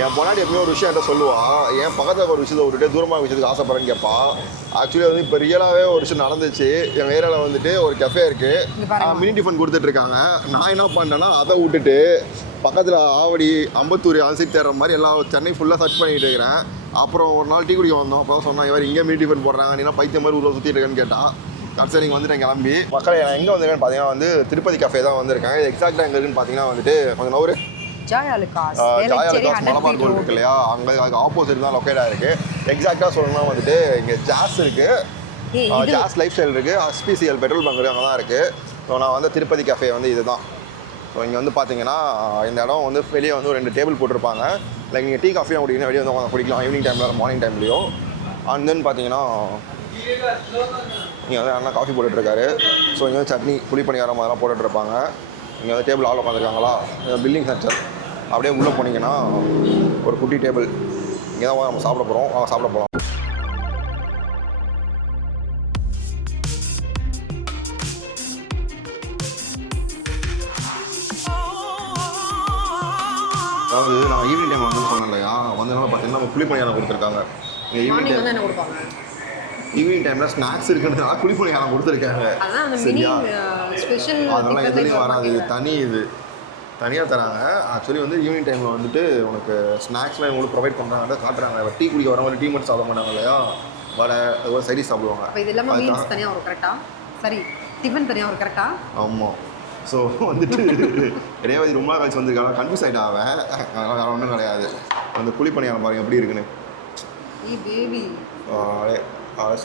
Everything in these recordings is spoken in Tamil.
என் பொன்னாடி எப்பவுமே ஒரு விஷயம் என்கிட்ட சொல்லுவான், என் பக்கத்தில் ஒரு விஷயத்தை விட்டுட்டு தூரமாக விஷயத்துக்கு ஆசைப்படுறேன்னு கேட்பான். ஆக்சுவலி வந்து இப்போ ரியலாகவே ஒரு விஷயம் நடந்துச்சு. என் ஏரியாவில் வந்துட்டு ஒரு கெஃபே இருக்குது, மினி டிஃபன் கொடுத்துட்ருக்காங்க. நான் என்ன பண்ணேன்னா அதை விட்டுட்டு பக்கத்தில் ஆவடி, அம்பத்தூர் அன்சிட் தேடுற மாதிரி எல்லாம் சென்னை ஃபுல்லாக சர்ச் பண்ணிகிட்டு இருக்கிறேன். அப்புறம் ஒரு நாள் டீ குடிக்க வந்தோம். அப்போ தான் சொன்னாங்க, இவர் இங்கே மினி டிஃபன் போடுறாங்க, நீனா பைத்தியம் மாதிரி ஊரில் சுற்றிட்டு இருக்கேன்னு கேட்டால். கடைசியாக நீங்கள் வந்துட்டு கிளம்பி மக்களை நான் எங்கே வந்திருக்கேன்னு பார்த்தீங்கன்னா வந்து திருப்பதி கஃபே தான் வந்திருக்கேன். இது எக்ஸாக்டாக எங்கே இருக்குன்னு பார்த்தீங்கன்னா வந்துட்டு கொஞ்சம் நவரு ஜாயாலுக்காஸ் மலபார் கோல் இருக்கு இல்லையா, அங்கே அதுக்கு ஆப்போசிட் தான் லொக்கேட் ஆகிருக்கு. எக்ஸாக்டாக சொல்லணும்னா வந்துட்டு இங்கே ஜாஸ் இருக்குது, ஜாஸ் லைஃப் ஸ்டைல் இருக்குது, எஸ்பிசிஎல் பெட்ரோல் பங்க் இருக்குது, அங்கே தான் இருக்குது. ஸோ நான் வந்து திருப்பதி கஃபே வந்து இது தான். ஸோ இங்கே வந்து பார்த்தீங்கன்னா இந்த இடம் வந்து வெளியே வந்து ஒரு 2 டேபிள் போட்டிருப்பாங்க. லைக் நீங்கள் டீ காஃபியாக குடிக்கணும், வெளியே வந்து குடிக்கலாம் ஈவினிங் டைமில் மார்னிங் டைம்லேயும். அண்ட் தென் பார்த்தீங்கன்னா இங்கே வந்து அண்ணா காஃபி போட்டுட்ருக்காரு. ஸோ இங்கே வந்து சட்னி புளி பணியாரம் அதெல்லாம் போட்டுட்ருப்பாங்க. இங்கே வந்து டேபிள் ஆள் உட்காந்துருக்காங்களா, பில்டிங் ஸ்ட்ரக்சர் அப்படியே உள்ளே போனீங்கன்னா ஒரு குட்டி டேபிள். இங்கே தான் நம்ம சாப்பிட போகிறோம், அவங்க சாப்பிட போகலாம். அதாவது நான் ஈவினிங் டைம் வந்து சொன்னேன் இல்லையா, வந்ததுனால பார்த்தீங்கன்னா நம்ம புளி பணியாரம் கொடுத்துருக்காங்க. ஈவினிங் டைமில் ஸ்நாக்ஸ் இருக்குன்றதுனால புளி பணியாரம் கொடுத்துருக்காங்க. சரியா, அதெல்லாம் எதுலேயும் வராது, தனி இது தனியாக தராங்க. ஆக்சுவலி வந்து ஈவினிங் டைமில் வந்துட்டு உனக்கு ஸ்நாக்ஸ்லாம் உங்களுக்கு ப்ரொவைட் பண்ணுறாங்க, காட்டுறாங்க. டீ குடிக்க வரவங்க டீ மட்டும் சாப்பிட மாட்டாங்க இல்லையா, வடை அதுபோல் சைடிஷ் சாப்பிடுவாங்க. இது எல்லாமே மீல்ஸ் தனியாக வரும் கரெக்டாக, சரி டிஃபன் தனியாக வரும் கரெக்டாக. ஆமாம். ஸோ வந்துட்டு ரேவதி ரொம்ப கழிச்சு வந்திருக்காங்க, கன்ஃபியூஸ் ஆகிட்டா அவன். அதனால் வேறு ஒன்றும் கிடையாது. அந்த புளி பணியாரம் பாருங்கள் எப்படி இருக்குன்னு. பேபி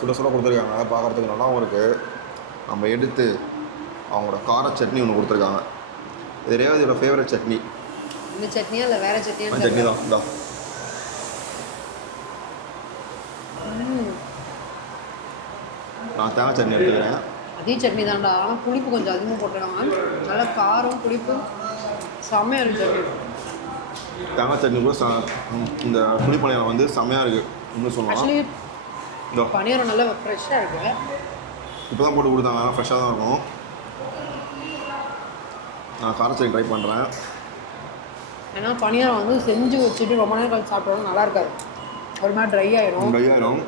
சுட சுட கொடுத்துருக்காங்க, பார்க்குறதுக்கு நல்லாவும் இருக்குது. நம்ம எடுத்து அவங்களோட கார சட்னி ஒன்று கொடுத்துருக்காங்க. இது ரேவதியோட ஃபேவரட் சட்னி. இந்த சட்னியா இல்லை வேறு சட்னியா? சட்னி தான். இந்தா நான் தேங்காய் சட்னி எடுத்துக்கிறேன். அதே சட்னி தான்டா, ஆனால் புளிப்பு கொஞ்சம் அதிகமாக போட்டுருக்காங்க. நல்லா காரம் புளிப்பு செம்மையாக இருக்குது சட்னி. தேங்காய் சட்னி கூட இந்த புளி பணியாரம் வந்து செம்மையாக இருக்குது இன்னும் சொல்லலாம். இந்த பணியாரம் நல்லா ஃப்ரெஷ்ஷாக இருக்குது. இப்போ தான் போட்டு கொடுத்தாங்க, ஃப்ரெஷ்ஷாக தான் இருக்கும். நான் கார சட்னி ட்ரை பண்ணுறேன். ஏன்னா பணியாரம் வந்து செஞ்சு வச்சுட்டு ரொம்ப நேரம் கழிச்சு சாப்பிட்டோம்னா நல்லா இருக்காது, ஒரு மாதிரி ட்ரை ஆகிடும்.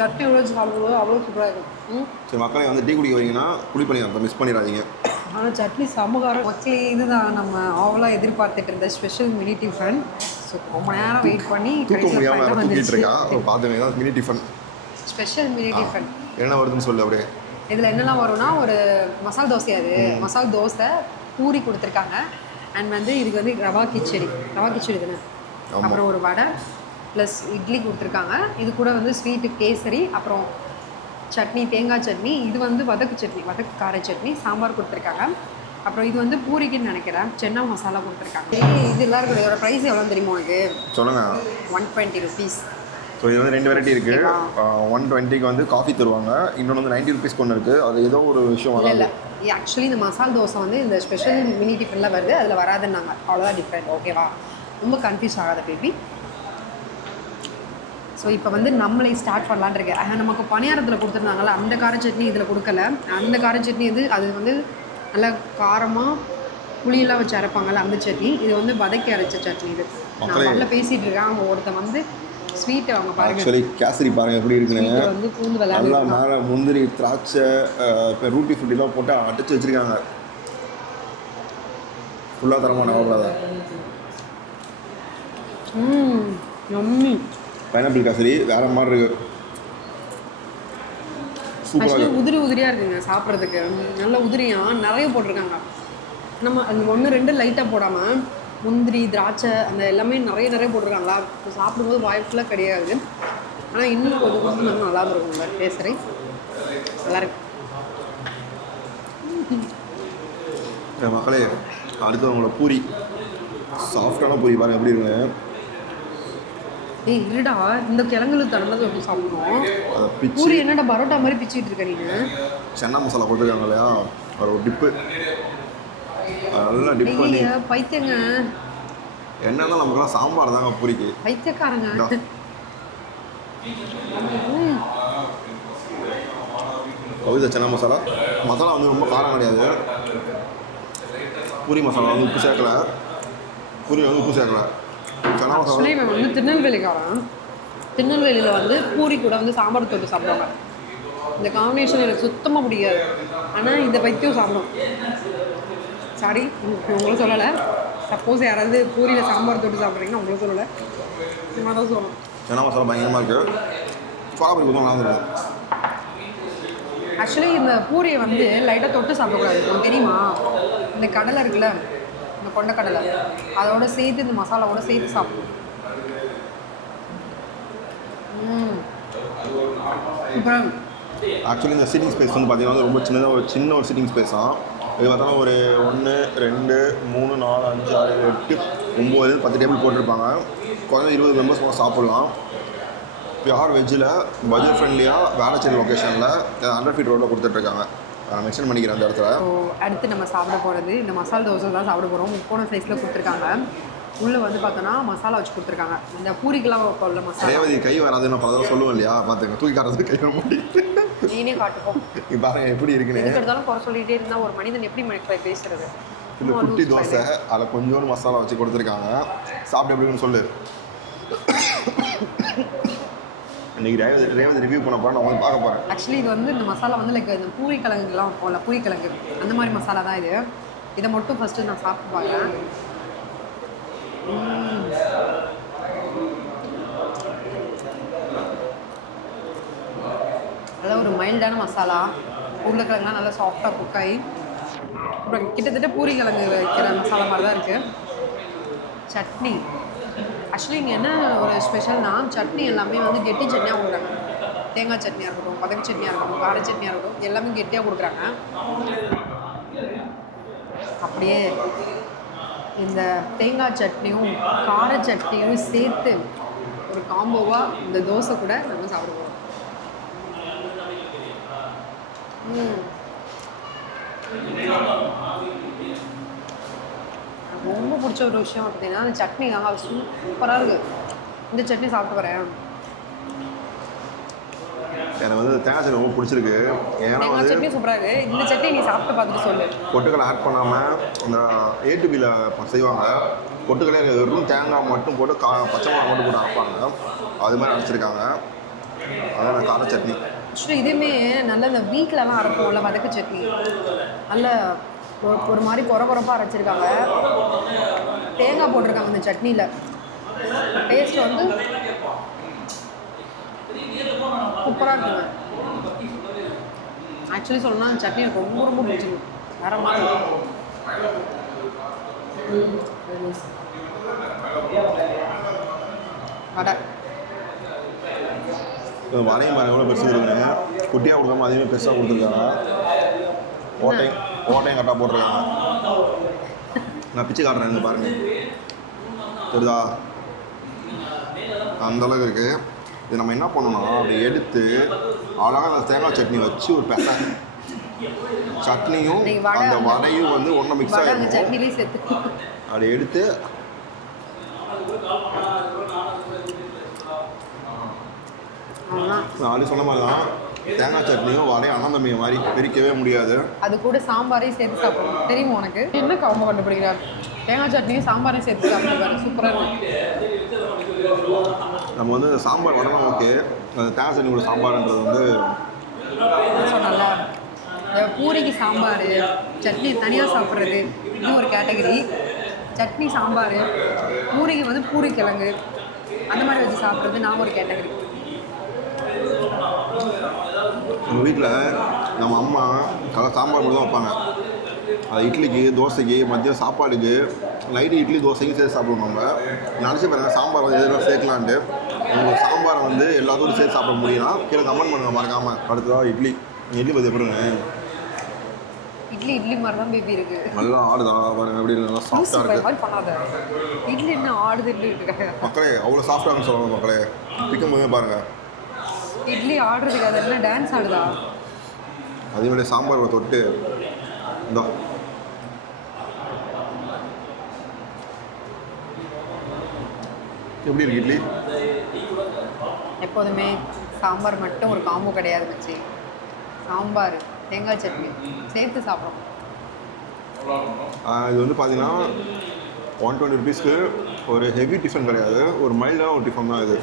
சட்னி வச்சு சாப்பிடும்போது அவ்வளோ சூப்பராக இருக்கும். சரி, மக்களை வந்து டீ குடிக்க வரீங்கன்னா புளி பணியாரத்தை மிஸ் பண்ணிடாதீங்க. ஆனால் சட்னி சமகாரம் ஓகே. இதுதான் நம்ம அவ்வளோ எதிர்பார்த்துட்டு இருந்த ஸ்பெஷல் மினி டிஃபன். ஸோ ரொம்ப நேரம் வெயிட் பண்ணி தூக்கிட்டு இருக்கா பார்த்துங்க. Mini tiffin, special mini tiffin என்ன வருதுன்னு சொல்லு அப்படியே. இதில் என்னெல்லாம் வரும்னா, ஒரு மசால் தோசை, அது மசால் தோசை பூரி கொடுத்துருக்காங்க. அண்ட் வந்து இதுக்கு வந்து ரவா கிச்சடி தானே, அப்புறம் ஒரு வடை ப்ளஸ் இட்லி கொடுத்துருக்காங்க. இது கூட வந்து ஸ்வீட்டு கேசரி, அப்புறம் சட்னி தேங்காய் சட்னி, இது வந்து வதக்கு கார சட்னி, சாம்பார் கொடுத்துருக்காங்க. அப்புறம் இது வந்து பூரிக்குன்னு நினைக்கிறேன், சென்னா மசாலா கொடுத்துருக்காங்க. இது எல்லாருக்கும் இதோட ப்ரைஸ் எவ்வளோ தெரியுமா உனக்கு? சொல்லுங்கள். 120 rupees. ஸோ இது வந்து 2 வெரைட்டி இருக்குது. 120க்கு வந்து காஃபி தருவாங்க, இன்னொன்று வந்து 90 rupees கொண்டு இருக்குது. அது ஏதோ ஒரு விஷயம் இல்லை ஆக்சுவலி இந்த மசால் தோசை வந்து இந்த ஸ்பெஷல் மினி டிஃபனில் வருது, அதில் வராதுன்னாங்க, அவ்வளோதான் டிஃப்ரெண்ட். ஓகேவா, ரொம்ப கன்ஃபியூஸ் ஆகாத பேபி. ஸோ இப்போ வந்து நம்மளே ஸ்டார்ட் பண்ணலான்னு இருக்கேன். நமக்கு பணியாரத்தில் கொடுத்துருந்தாங்கல்ல அந்த கார சட்னி இதில் கொடுக்கல. அந்த கார சட்னி அது வந்து நல்லா காரமாக புளியெல்லாம் வச்சு அரைப்பாங்கல்ல அந்த சட்னி. இது வந்து வதக்கி அரைச்ச சட்னி. இது நான் நல்லா பேசிகிட்டு இருக்கேன். அவங்க ஒருத்தன் வந்து ஸ்வீட் அவங்க பாருங்க, ஆக்சுவலி கேசரி பாருங்க எப்படி இருக்குன்னு. வந்து பூந்து நல்லா மேலே முந்திரி திராட்சை இப்போ ரூட்டி ஃபுட்டிலாம் போட்டு அடைச்சி வச்சுருக்காங்க. ஃபுல்லாக தரமான அவ்வளோதான். யம்மி பைனாப்பிள் கேசரி வேறு மாதிரி இருக்குது. சூப்பராக உதிரியாக இருக்குங்க சாப்பிட்றதுக்கு. நல்ல உதிரியாக நிறைய போட்டிருக்காங்க. நம்ம அது 1-2 லைட்டாக போடாமல் முந்திரி திராட்சை அந்த எல்லாமே நிறைய போட்டிருக்காங்களா, சாப்பிடும்போது வாய் ஃபுல்லாக கிடையாது. ஆனால் இன்னும் கொஞ்சம் கொஞ்சம் நல்லா இருக்குங்க கேசரி, நல்லாயிருக்கு. மக்களே, அடுத்து அவங்களோட பூரி, சாஃப்டான பூரி பாருங்க எப்படி இருக்குங்க. இல்லைடா, இந்த கிழங்குல தடவை எப்படி சாப்பிடுவோம்? பூரி என்னடா பரோட்டா மாதிரி பிச்சுட்டு இருக்க நீங்க? சென்னா மசாலா போட்டுருக்காங்க இல்லையா, ஒரு டிப்பு நல்லா டிப் பண்ணி. பைத்தியங்க, என்னன்னா நமக்குலாம் சாம்பார் தாங்க பூரிக்கு. பைத்தியக்காரங்க. கவிதா சென்னா மசாலா வந்து ரொம்ப காரம் கிடையாது. பூரி மசாலா வந்து உப்பு சேர்க்கலை, பூரி வந்து உப்பு சேர்க்கலை. சனா மசாலா ஆக்சுவலி இவன் வந்து திருநெல்வேலிக்காரன். திருநெல்வேலியில் வந்து பூரி கூட வந்து சாம்பார் தொட்டு சாப்பிடுவாங்க. இந்த காம்பினேஷன் எனக்கு சுத்தமாக பிடிக்காது. ஆனால் இந்த பைத்தியம் சாப்பிடும். சாரி, உங்களும் சொல்லலை. சப்போஸ் யாராவது பூரியில் சாம்பார் தொட்டு சாப்பிட்றீங்கன்னா உங்களும் சொல்லலை. இந்த மாதிரி தான் சொல்லணும். சனா மசாலா பயங்கரமாக இருக்குது. சோளாபூரி கொஞ்சம் நல்லா இருந்துருக்கு. ஆக்சுவலி இந்த பூரியை வந்து லைட்டாக தொட்டு சாப்பிடக்கூடாது. உங்களுக்கு தெரியுமா? இந்த கடலை இருக்குல்ல, இந்த கொண்டக்கடலை, அதோட சேர்த்து இந்த மசாலாவோட சேர்த்து சாப்பிடணும். அப்புறம் ஆக்சுவலி இந்த சீட்டிங் ஸ்பேஸ் வந்து பார்த்தீங்கன்னா ரொம்ப சின்னதாக ஒரு சீட்டிங் ஸ்பேஸ் தான். இது பார்த்தாலும் ஒரு 1 2 3 4 5 6 7 8 9 10 டேபிள் போட்டிருப்பாங்க. குறைஞ்ச 20 மெம்பர்ஸ் போக சாப்பிட்லாம். பியூர் வெஜ்ஜில் பட்ஜெட் ஃப்ரெண்ட்லியாக வேளச்சேரி லொக்கேஷனில் 100 ஃபீட் ரோட்டில் கொடுத்துட்ருக்காங்க. நான் மென்ஷன் பண்ணிக்கிறேன் அந்த இடத்துல. ஸோ அடுத்து நம்ம சாப்பிட போகிறது இந்த மசாலா தோசை தான் சாப்பிட போகிறோம். 3 சைஸில் கொடுத்துருக்காங்க. உள்ளே வந்து பார்த்தோன்னா மசாலா வச்சு கொடுத்துருக்காங்க. இந்த பூரிக்கெல்லாம் வைப்போம்ல மசாலா. ரேவதி கை வராது நான் பல சொல்லுவேன் இல்லையா, பார்த்துங்க தூக்கி காட்டுறது கை வர முடியும். நீனே காட்டுப்போம். நீ பாருங்க எப்படி இருக்குன்னு. எதுக்கு எடுத்தாலும் குறை சொல்லிகிட்டே இருந்தால் ஒரு மனிதன் எப்படி பேசுறது? இந்த குட்டி தோசை அதில் கொஞ்சோண்டு மசாலா வச்சு கொடுத்துருக்காங்க. சாப்பிட்டு எப்படின்னு சொல்லு. இன்றைக்கி ரேவதி ரிவ்யூ பண்ண போகிறேன், நான் வந்து பார்க்க போகிறேன். ஆக்சுவலி இது வந்து இந்த மசாலா வந்து லைக் இந்த பூரிக்கிழங்குலாம் போகல, பூரிக்கிழங்கு அந்த மாதிரி மசாலா தான் இது. இதை மட்டும் ஃபஸ்ட்டு நான் சாப்பிட்டு பார்க்குறேன். நல்லா ஒரு மைல்டான மசாலா. உருளைக்கிழங்குலாம் நல்லா சாஃப்டாக குக் ஆகி அப்புறம் கிட்டத்தட்ட பூரிக்கிழங்கு வைக்கிற மசாலா மாதிரி தான் இருக்குது. சட்னி ஆக்சுவலி இங்கே என்ன ஒரு ஸ்பெஷல்னா, சட்னி எல்லாமே வந்து கெட்டி சட்னியாக கொடுக்குறாங்க. தேங்காய் சட்னியாக இருக்கட்டும், பதவி சட்னியாக இருக்கட்டும், கார சட்னியாக இருக்கட்டும், எல்லாமே கெட்டியாக கொடுக்குறாங்க. அப்படியே இந்த தேங்காய் சட்னியும் கார சட்னியும் சேர்த்து ஒரு காம்போவாக இந்த தோசை கூட நம்ம சாப்பிட போகிறோம். ரொம்ப பிடிச்ச ஒரு விஷயம் அப்படின்னா அந்த சட்னி தாங்க. சூப்பராக இருக்குது. இந்த சட்னி சாப்பிட்டு வரேன். எனக்கு வந்து தேங்காய் சட்னி ரொம்ப பிடிச்சிருக்கு. ஏன்னா வந்து சட்னி சூப்பராக இருக்குது. இந்த சட்னி நீ சாப்பிட்டு பார்த்துட்டு சொல்லு. பொட்டுக்கடலை ஆட் பண்ணாமல் இந்த ஏடிபியில் செய்வாங்க. பொட்டுக்கடலை வெறும் தேங்காய் மட்டும் போட்டு பச்சை மிளகா மட்டும் போட்டு அரைப்பாங்க. அது மாதிரி அரைச்சிருக்காங்க. அதான் கார சட்னி. ஆக்சுவலி இதுவுமே நல்ல இந்த வீட்டிலலாம் அரைப்போம்ல வதக்கு சட்னி, நல்ல ஒரு மாதிரி குறப்பாக அரைச்சிருக்காங்க. தேங்காய் போட்டிருக்காங்க இந்த சட்னியில். டேஸ்ட் வந்து சூப்பராக இருக்குங்க. ஆக்சுவலி சொல்லணும்னா அந்த சட்னி எனக்கு ரொம்ப ரொம்ப பிடிச்சிருக்கு. வேற மாதிரி வடை வடையும் பாருங்க எவ்வளோ பெருசு இருக்குங்க. குட்டியாக கொடுக்காம அதுவுமே பெருசாக கொடுத்துருக்காங்க. ஓட்டையும் கரெக்டாக போட்டிருக்காங்க. நான் பிச்சு காட்டுறேன் பாருங்கள், தெரியுதா? அந்தளவுக்கு இருக்குது. இது நம்ம என்ன பண்ணணும்னா அப்படி எடுத்து அழகாக அந்த தேங்காய் சட்னி வச்சு ஒரு பெசை சட்னியும் அந்த வடையும் வந்து ஒன்றா மிக்ஸ் ஆகிடும். அப்படி எடுத்து அப்படி சொன்ன மாதிரி தான் தேங்காய் சட்னியும் வடையும் அண்ணன் தம்பிய மாதிரி பிரிக்கவே முடியாது. அது கூட சாம்பாரையும் சேர்த்து சாப்பிடணும். தெரியுமா உனக்கு? என்ன காம்போ கண்டுபிடிக்கிறார்? தேங்காய் சட்னியும் சாம்பாரையும் சேர்த்து சாப்பிடுவாரு. சூப்பராக இருக்கும். நம்ம வந்து சாம்பார் வடலாம் ஓகே, அந்த தேங்காய் சட்னி கூட சாம்பார்ன்றது வந்து சொன்னால பூரிக்கு சாம்பார் சட்னி தனியாக சாப்பிட்றது இது ஒரு கேட்டகரி. சட்னி சாம்பார் பூரிக்கு வந்து பூரிக்கிழங்கு அந்த மாதிரி வச்சு சாப்பிட்றது நான் ஒரு கேட்டகரி. நம்ம வீட்டில் நம்ம அம்மா சாம்பார் மட்டும் தான் வைப்பாங்க. அது இட்லிக்கு தோசைக்கு மதியம் சாப்பாடுக்கு நைட்டு இட்லி தோசைக்கும் சேர்த்து சாப்பிடுவோம். நம்ம நினச்சி பாருங்கள் சாம்பார் வந்து எதுனா சேர்க்கலான்ட்டு. உங்களுக்கு சாம்பாரை வந்து எல்லாத்தோடும் சேர்த்து சாப்பிட முடியும்னா கீழே கமெண்ட் பண்ணுங்க மறக்காமல். அடுத்ததாக இட்லி பற்றி எப்படிங்க? இட்லி மாதிரி தான் பேபி இருக்கு. நல்லா ஆடுதா பாருங்க, எப்படி நல்லா சாஃப்டாக இருக்குது. பண்ணாத இட்லி என்ன ஆடுதுன்னு மக்களே, அவ்வளோ சாஃப்டாகனு சொல்லுவாங்க மக்களே. பிக்கும் போதே பாருங்கள் இட்லி ஆடுறதுக்கு அது என்ன டான்ஸ் ஆடுதா? அதே சாம்பார் தொட்டு இந்த எப்படி இருக்கு இட்லி? எப்போதுமே சாம்பார் மட்டும் ஒரு காம்போ கிடையாது மச்சி. சாம்பார் தேங்காய் சட்னி சேர்த்து சாப்பிடும். இது வந்து பார்த்தீங்கன்னா 120 rupeesக்கு ஒரு ஹெவி டிஃபன் கிடையாது, ஒரு மைல்டான ஒரு டிஃபன் தான் இது.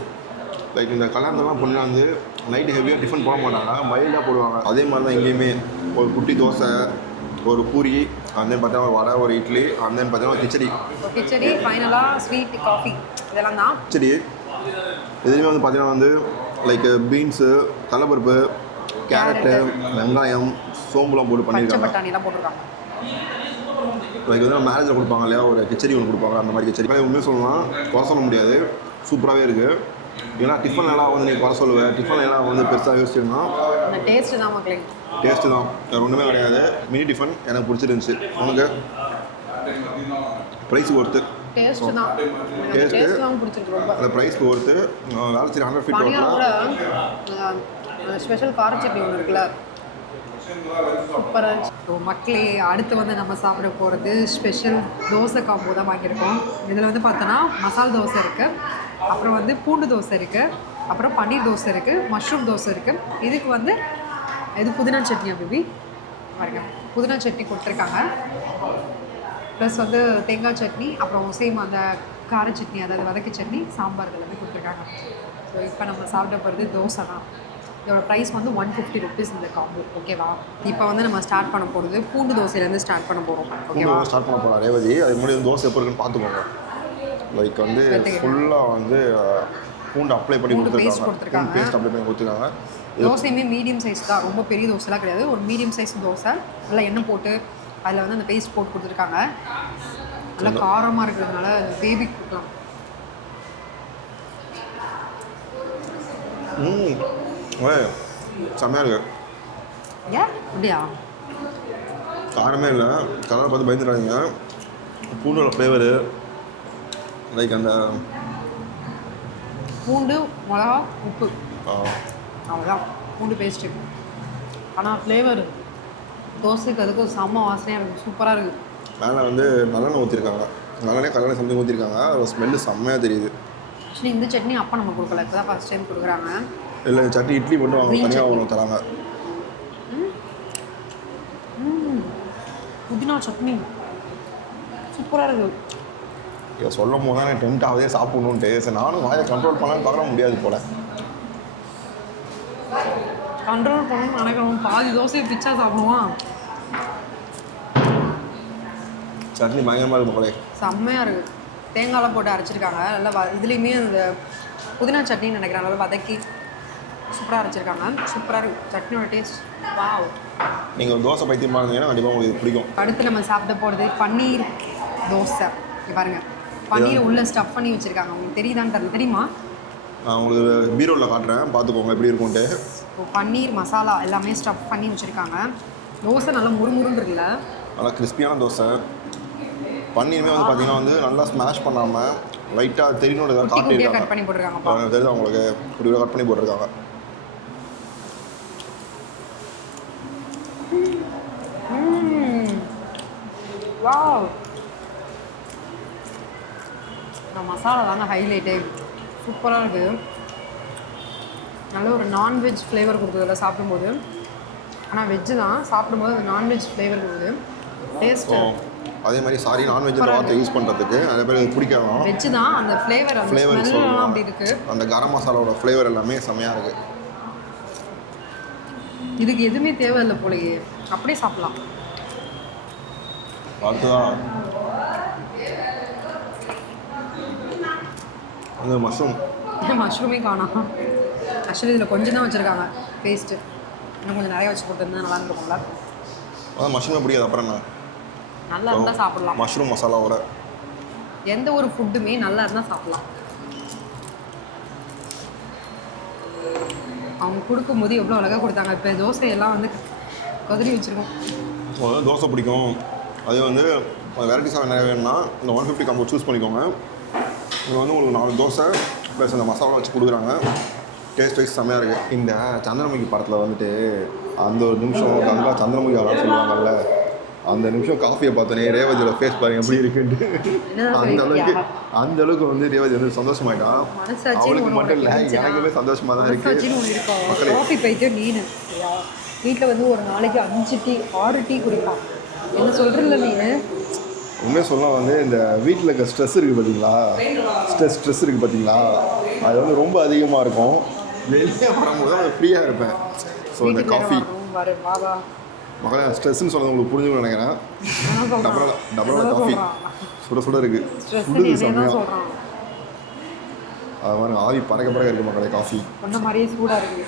லைக் இந்த கல்யாணத்துலாம் பொண்ணு வந்து நைட்டு ஹெவியாக டிஃபன் போட மாட்டாங்க, மைல்டாக போடுவாங்க. அதே மாதிரி தான் இங்கேயுமே ஒரு குட்டி தோசை, ஒரு பூரி, and then பார்த்தீங்கன்னா ஒரு வடை, ஒரு இட்லி, and then பார்த்தீங்கன்னா கிச்சடி. கிச்சடி ஃபைனலாக ஸ்வீட் காஃபி இதெல்லாம் தான். கிச்சடி இதுலேயுமே வந்து பார்த்தீங்கன்னா வந்து லைக் பீன்ஸு, கடலைப்பருப்பு, கேரட்டு, வெங்காயம், சோம்புலாம் போட்டு பண்ணியிருக்காங்க. பட்டாணிலாம் போட்டிருக்காங்க. லைக் வந்து மேரேஜில் கொடுப்பாங்க இல்லையா, ஒரு கிச்சடி ஒன்று கொடுப்பாங்க, அந்த மாதிரி கிச்சடி. உண்மையாக சொல்லலாம், குறை சொல்ல முடியாது, சூப்பராகவே இருக்குது. ஏன்னா டிஃபன் எல்லாம் வந்து நீங்கள் குறை சொல்லுவேன், டிஃபன் எல்லாம் வந்து பெருசாக யோசிச்சுன்னா அந்த டேஸ்ட்டு தான் மக்களே, டேஸ்ட்டு தான், வேறு ஒன்றுமே கிடையாது. மினி டிஃபன் எனக்கு பிடிச்சிருந்துச்சு. உனக்கு ப்ரைஸ் ஒர்த்து? டேஸ்ட்டு தான், டேஸ்ட்டு தான் பிடிச்சிருக்கு ரொம்ப. அந்த ப்ரைஸ்க்கு ஒர்த்து. வேலை சரி 100 ஃபீட் கூட ஸ்பெஷல் கார சட்னி ஒன்று இருக்குல்ல, சூப்பராக இருந்துச்சு. ஸோ மக்களே, அடுத்து வந்து நம்ம சாப்பிட போகிறது ஸ்பெஷல் தோசை காம்போ தான் வாங்கியிருக்கோம். இதில் வந்து பார்த்தோன்னா மசால் தோசை இருக்குது, அப்புறம் வந்து பூண்டு தோசை இருக்குது, அப்புறம் பன்னீர் தோசை இருக்குது, மஷ்ரூம் தோசை இருக்குது. இதுக்கு வந்து இது புதினா சட்னி பேபி பாருங்க, புதினா சட்னி கொடுத்துருக்காங்க. ப்ளஸ் வந்து தேங்காய் சட்னி, அப்புறம் சேம் அந்த கார சட்னி, அதாவது வதக்கி சட்னி, சாம்பார் எல்லாமே கொடுத்துருக்காங்க. ஸோ இப்போ நம்ம சாப்பிட போகிறது தோசை தான். இதோட ப்ரைஸ் வந்து 150 rupees இந்த காம்போ. ஓகேவா? இப்போ வந்து நம்ம ஸ்டார்ட் பண்ண போகிறது பூண்டு தோசையிலேருந்து ஸ்டார்ட் பண்ண போகிறோம். ஓகேவா? ஸ்டார்ட் பண்ண போகிறோம் ரேவதி. அது முன்னாடி தோசை எப்போ இருக்குன்னு பார்த்துக்கோங்க. லைக் வந்து ஃபுல்லாக வந்து பூண்டு அப்ளை பண்ணி கொடுத்துருக்காங்க, பேஸ்ட் அப்ளை பண்ணி கொடுத்துருக்காங்க. தோசையுமே மீடியம் சைஸ் தான், ரொம்ப பெரிய தோசைலாம் கிடையாது, ஒரு மீடியம் சைஸ் தோசை. நல்லா எண்ணெய் போட்டு அதில் வந்து அந்த பேஸ்ட் போட்டு கொடுத்துருக்காங்க. நல்லா காரமாக இருக்கிறதுனால பேபிக்கு கொடுக்கலாம். செம்மையாக இருக்கு. ஏன் அப்படியா? காரமே இல்லை, கலரை பார்த்து பயந்துடாதீங்க. பூண்டோட ஃப்ளேவரு, லைக் அந்த பூண்டு, மிளகா, உப்பு, அவ்வளோதான் பூண்டு பேஸ்ட்டு. ஆனால் ஃப்ளேவர் தோசைக்கு அதுக்கும் செம்ம வாசனையாக இருக்குது, சூப்பராக இருக்குது. மேலே வந்து நல்லெண்ணெய் ஊற்றிருக்காங்க, நல்லெண்ணெய் கல்யாணம் சம்திங் ஊற்றிருக்காங்க, அது ஸ்மெல்லு செம்மையாக தெரியுது. ஆக்சுவலி இந்த சட்னி அப்பா நம்ம கொடுக்கல, இப்போ தான் ஃபஸ்ட் டைம் கொடுக்குறாங்க. இல்லை சட்னி இட்லி மட்டும் அவங்க தனியாக ஒன்று தராங்க. புதினா சட்னி சூப்பராக இருக்குது. இதை சொல்லும் போது தான் எனக்கு டெம்ட் ஆகுதே சாப்பிட்ணுன்ட்டு. சரி நானும் வாயை கண்ட்ரோல் பண்ணலான்னு பார்க்க முடியாது போல். கண்ட்ரோல் பண்ணணும்னு நினைக்கிறோம், பாதி தோசையை பிச்சா சாப்பிடுவான். சட்னி பயங்கரமாக இருக்கும் போலே, செம்மையாக இருக்குது. தேங்காயெலாம் போட்டு அரைச்சிருக்காங்க நல்லா. இதுலேயுமே அந்த புதினா சட்னின்னு நினைக்கிறேன், நல்லா வதக்கி சூப்பராக அரைச்சிருக்காங்க. சூப்பராக இருக்குது சட்னியோட டேஸ்ட். வாவ். நீங்கள் தோசை பைத்தியமாக இருந்தீங்கன்னா கண்டிப்பாக உங்களுக்கு பிடிக்கும். அடுத்து நம்ம சாப்பிட போகிறது பன்னீர் தோசை. பாருங்கள், பன்னீர் உள்ள ஸ்டஃப் பண்ணி வச்சுருக்காங்க. உங்களுக்கு தெரியுதான்னு தெரியல, தெரியுமா? நான் உங்களுக்கு பீரோவில் காட்டுறேன், பார்த்துக்கோங்க எப்படி இருக்கும்ட்டு. பன்னீர் மசாலா எல்லாமே ஸ்டஃப் பண்ணி வச்சுருக்காங்க. தோசை நல்லா முறுமுறுன்னு இருக்குல்ல, நல்லா கிறிஸ்பியான தோசை. பன்னீருமே வந்து பார்த்தீங்கன்னா வந்து நல்லா ஸ்மாஷ் பண்ணாமல் லைட்டாக தெரியணும் ஏதாவது காட்டியிருக்காங்க, கட் பண்ணி போட்டிருக்காங்க. தெரியுது அவங்களுக்கு, இப்படி கட் பண்ணி போட்டிருக்காங்க. வாவ், மசாலா தாங்க ஹைலைட்டு, சூப்பராக இருக்குது. நல்ல ஒரு நான்வெஜ் ஃப்ளேவர் கொடுக்குதுல சாப்பிடும்போது. ஆனால் வெஜ்ஜு தான், சாப்பிடும்போது அது நான்வெஜ் ஃப்ளேவர் கொடுக்குது. டேஸ்ட்டு அதே மாதிரி சாரி நான்வெஜ் வார்த்தை யூஸ் பண்ணுறதுக்கு நிறைய பேர் பிடிக்காதான். வெஜ்ஜு தான், அந்த ஃப்ளேவர் ஸ்மெல்லாம் அப்படி இருக்குது. அந்த கரம் மசாலாவோட ஃப்ளேவர் எல்லாமே செம்மையாக இருக்குது. இதுக்கு எதுவுமே தேவையில்லை போலயே, அப்படியே சாப்பிட்லாம். அடுத்ததான் அந்த மஷ்ரூமே காணோம். ஆக்சுவலி இதில் கொஞ்சம் தான் வச்சுருக்காங்க பேஸ்ட்டு, இன்னும் கொஞ்சம் நிறைய வச்சு கொடுத்துருந்தா நல்லா இருந்துருக்கும்ல. அதான் மஷ்ரூமே பிடிக்காது, அப்புறம் என்ன, நல்லா இருந்தால் சாப்பிட்லாம். மஷ்ரூம் மசாலாவோட எந்த ஒரு ஃபுட்டுமே நல்லா இருந்தால் சாப்பிட்லாம். அவங்க கொடுக்கும்போது எவ்வளோ அழகாக கொடுத்தாங்க. இப்போ தோசையெல்லாம் வந்து கதறி வச்சுருக்கோம். தோசை பிடிக்கும், அதே வந்து வெரைட்டிஸாக நிறைய வேணும்னா இந்த 150 காம்போ சூஸ் பண்ணிக்கோங்க. இது வந்து உங்களுக்கு 4 தோசை ப்ளஸ் அந்த மசாலா வச்சு கொடுக்குறாங்க. டேஸ்ட் வைஸ் செம்மையாக இருக்குது. இந்த சந்திரமுகி படத்தில் வந்துட்டு அந்த ஒரு நிமிஷம் கங்கா சந்திரமுகி ஆளான்னு சொல்லுவாங்கல்ல, அந்த நிமிஷம் காஃபியை பார்த்தோன்னே ரேவதியோட ஃபேஸ் பாருங்க எப்படி இருக்குன்ட்டு. அந்த அளவுக்கு வந்து ரேவதி வந்து சந்தோஷமாயிட்டான். அவளுக்கு மட்டும் இல்லை, எனக்குமே சந்தோஷமாக தான் இருக்குது. காஃபி பைத்தியம் நீனு வீட்டில் வந்து ஒரு நாளைக்கு 5 டீ 6 டீ குடிப்பான். என்ன சொல்கிறல்ல நீ, உண்மையாக சொல்லலாம் வந்து இந்த வீட்டில் இருக்க ஸ்ட்ரெஸ் இருக்குது பார்த்தீங்களா, ஸ்ட்ரெஸ் இருக்குது பார்த்தீங்களா, அது வந்து ரொம்ப அதிகமாக இருக்கும். வெளியே வரும்போது தான் ஃப்ரீயாக இருப்பேன். ஸோ இந்த காஃபி மகளே ஸ்ட்ரெஸ்ன்னு சொன்னது உங்களுக்கு புரிஞ்சுக்கணும்னு நினைக்கிறேன். டபுள் காஃபி சுட இருக்குது, சுடுது செம்மையாக. அது மாதிரி ஆவி பறக்க இருக்குது மக்களே. காஃபி அந்த மாதிரியே சூடாக இருக்குது.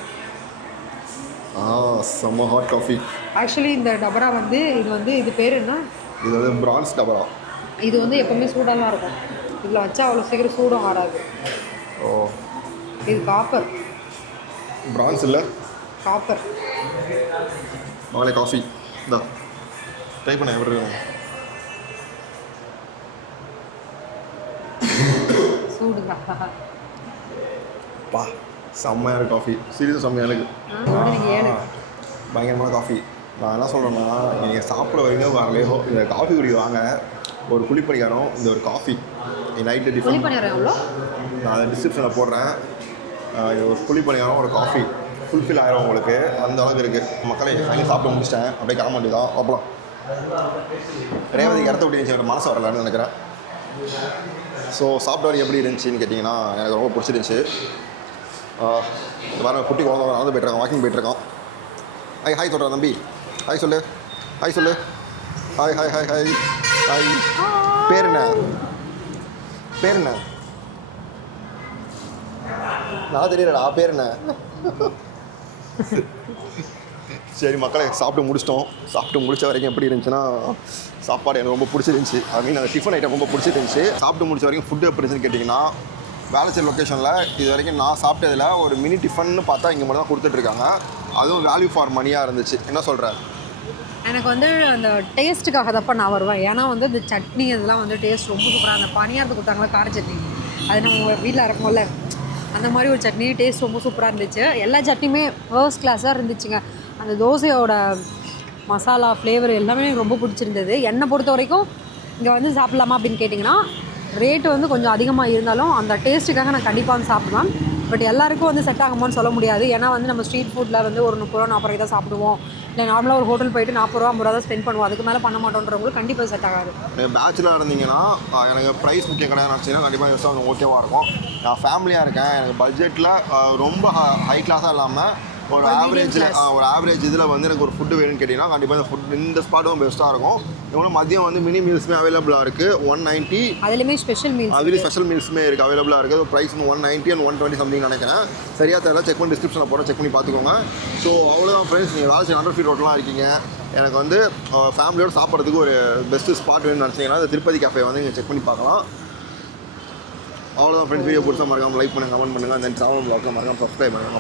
செம்ம ஹாட் காஃபி. ஆக்சுவலி இந்த டபரா வந்து இது பேர் என்ன? இது வந்து பிரான்ஸ் டபரா. இது வந்து எப்பவுமே சூடாக தான் இருக்கும். இதில் வச்சா அவ்வளோ சீக்கிரம் சூடும் ஆடாது. ஓ, இது காப்பர். பிரான்ஸ் இல்லை, காப்பர். மகளே காஃபி இந்தா ட்ரை பண்ண எப்படி இருக்கு? சூடுதான். பா செம்மையாக இருக்குது காஃபி. சீரியஸாக செம்மையாக இருக்குது. பயங்கரமான காஃபி. நான் என்ன சொல்கிறேன்னா, நீங்கள் சாப்பிட வரீங்க வரலையோ இந்த காஃபி குடிக்க வாங்க. ஒரு குழிப்பணியாரம், இந்த ஒரு காஃபி நைட்டு டிஃபன். நான் அதை டிஸ்கிரிப்ஷனில் போடுறேன். இது ஒரு குழிப்பணியாரம் ஒரு காஃபி ஃபுல்ஃபில் ஆகிரும் உங்களுக்கு. அந்த அளவுக்கு இருக்குது மக்களே. ஃபைனல் சாப்பிட்டு முடிச்சிட்டேன். அப்படியே கிளம்ப வேண்டியதான். அப்புறம் ரேவதிக்கு இடத்த விட்டு இருந்துச்சு, மனசு வரலான்னு நினைக்கிறேன். ஸோ சாப்பிட்ட வரைக்கும் எப்படி இருந்துச்சுன்னு கேட்டிங்கன்னா எனக்கு ரொம்ப பிடிச்சிருந்துச்சி. வேறு குட்டி குழந்தை நடந்து போய்ட்டுருக்கான், வாக்கிங் போய்ட்டுருக்கான். ஹாய் சொல்கிறேன் தம்பி. ஹாய் சொல்லு, ஹாய் சொல்லு. Hi hi hi hi hi. பேர் என்ன? பேர் என்ன? நான் தெரியலடா, பேர் என்ன? சரி மக்களே, சாப்பிட்டு முடிச்சிட்டோம். சாப்பிட்டு முடிச்ச வரைக்கும் எப்படி இருந்துச்சுன்னா, சாப்பாடு எனக்கு ரொம்ப பிடிச்சிருந்துச்சி. ஐ மீன் அந்த டிஃபன் ஐட்டம் ரொம்ப பிடிச்சிருந்துச்சி. சாப்பிட்டு முடிச்ச வரைக்கும் ஃபுட்டு எப்படி இருந்துச்சுன்னு கேட்டிங்கன்னா, வேளச்சேரி லொக்கேஷனில் இது வரைக்கும் நான் சாப்பிட்டதில் ஒரு மினி டிஃபன்னு பார்த்தா இங்கே மட்டும் தான் கொடுத்துட்ருக்காங்க. அதுவும் வேல்யூ ஃபார் மணியாக இருந்துச்சு. என்ன சொல்கிறேன்? எனக்கு வந்து அந்த டேஸ்ட்டுக்காக தப்ப நான் வருவேன். ஏன்னா வந்து இந்த சட்னி இதெல்லாம் வந்து டேஸ்ட் ரொம்ப சூப்பராக. அந்த பணியாரத்து கொடுத்தாங்களா கார சட்னி, அது நம்ம வீட்டில் இறக்கும்ல அந்த மாதிரி ஒரு சட்னி டேஸ்ட் ரொம்ப சூப்பராக இருந்துச்சு. எல்லா சட்னியுமே ஃபர்ஸ்ட் கிளாஸாக இருந்துச்சுங்க. அந்த தோசையோட மசாலா ஃப்ளேவர் எல்லாமே எனக்கு ரொம்ப பிடிச்சிருந்தது. என்னை பொறுத்த வரைக்கும் இங்கே வந்து சாப்பிட்லாமா அப்படின்னு கேட்டிங்கன்னா, ரேட்டு வந்து கொஞ்சம் அதிகமாக இருந்தாலும் அந்த டேஸ்ட்டுக்காக நான் கண்டிப்பாக வந்து சாப்பிடுவேன். பட் எல்லாருக்கும் வந்து செட் ஆகுமான்னு சொல்ல முடியாது. ஏன்னா வந்து நம்ம ஸ்ட்ரீட் ஃபுட்டில் வந்து ஒரு 30 ரூபா 40 ரூபாய்க்கு தான் சாப்பிடுவோம். இல்லை நார்மலாக ஒரு ஹோட்டல் போயிட்டு 40 ரூபா 50 ரூபா தான் ஸ்பெண்ட் பண்ணுவோம். அதுக்கு மேலே பண்ண மாட்டோன்றவங்களுக்கு கண்டிப்பாக செட் ஆகாது. பேச்சுலர் இருந்தீங்கன்னா எனக்கு ப்ரைஸ் முக்கியம் கிடையாது நினச்சிங்கன்னா கண்டிப்பாக ரெஸ்டாரண்ட் ஓகேவாக இருக்கும். நான் ஃபேமிலியாக இருக்கேன். எனக்கு பட்ஜெட்டில் ரொம்ப ஹை கிளாஸாக இல்லாமல் ஒரு ஆவரேஜ் இதில் வந்து எனக்கு ஒரு ஃபுட்டு வேணும்னு கேட்டிங்கன்னா கண்டிப்பாக இந்த ஃபுட் இந்த ஸ்பாட்டும் பெஸ்ட்டாக இருக்கும். இவங்களும் மதியம் வந்து மினி மீல்ஸுமே அவைலபிளாக இருக்குது. 190. அதுலேயுமே ஸ்பெஷல் மீல்ஸுமே இருக்குது, அவைலபிளாக இருக்குது. ப்ரைஸ் 190 and 120 சம்திங் நினைக்கிறேன். சரியாக தெரியல, செக் பண்ணி டிஸ்கிரிப்ஷனில் போகிறேன், செக் பண்ணி பார்த்துக்கோங்க. ஸோ அவ்வளோதான் ஃப்ரெண்ட்ஸ். நீங்கள் வேலை செய்ய 100 feet ரோட்லாம் இருக்கீங்க, எனக்கு வந்து ஃபேமிலியோடு சாப்பிட்றதுக்கு ஒரு பெஸ்ட்டு ஸ்பாட் வேணும்னு நினச்சிங்கன்னா இந்த திருப்பதி கேஃபே வந்து நீங்கள் செக் பண்ணி பார்க்கலாம். அவ்வளோதான் ஃப்ரெண்ட்ஸ். வீடியோ பிடிச்சா மறக்காமல் லைக் பண்ணுங்கள், கமெண்ட் பண்ணுங்கள். தென் ட்ராவல் ப்ளாக்ல மறக்காமல் சப்ஸ்கிரைப் பண்ணுங்கள்.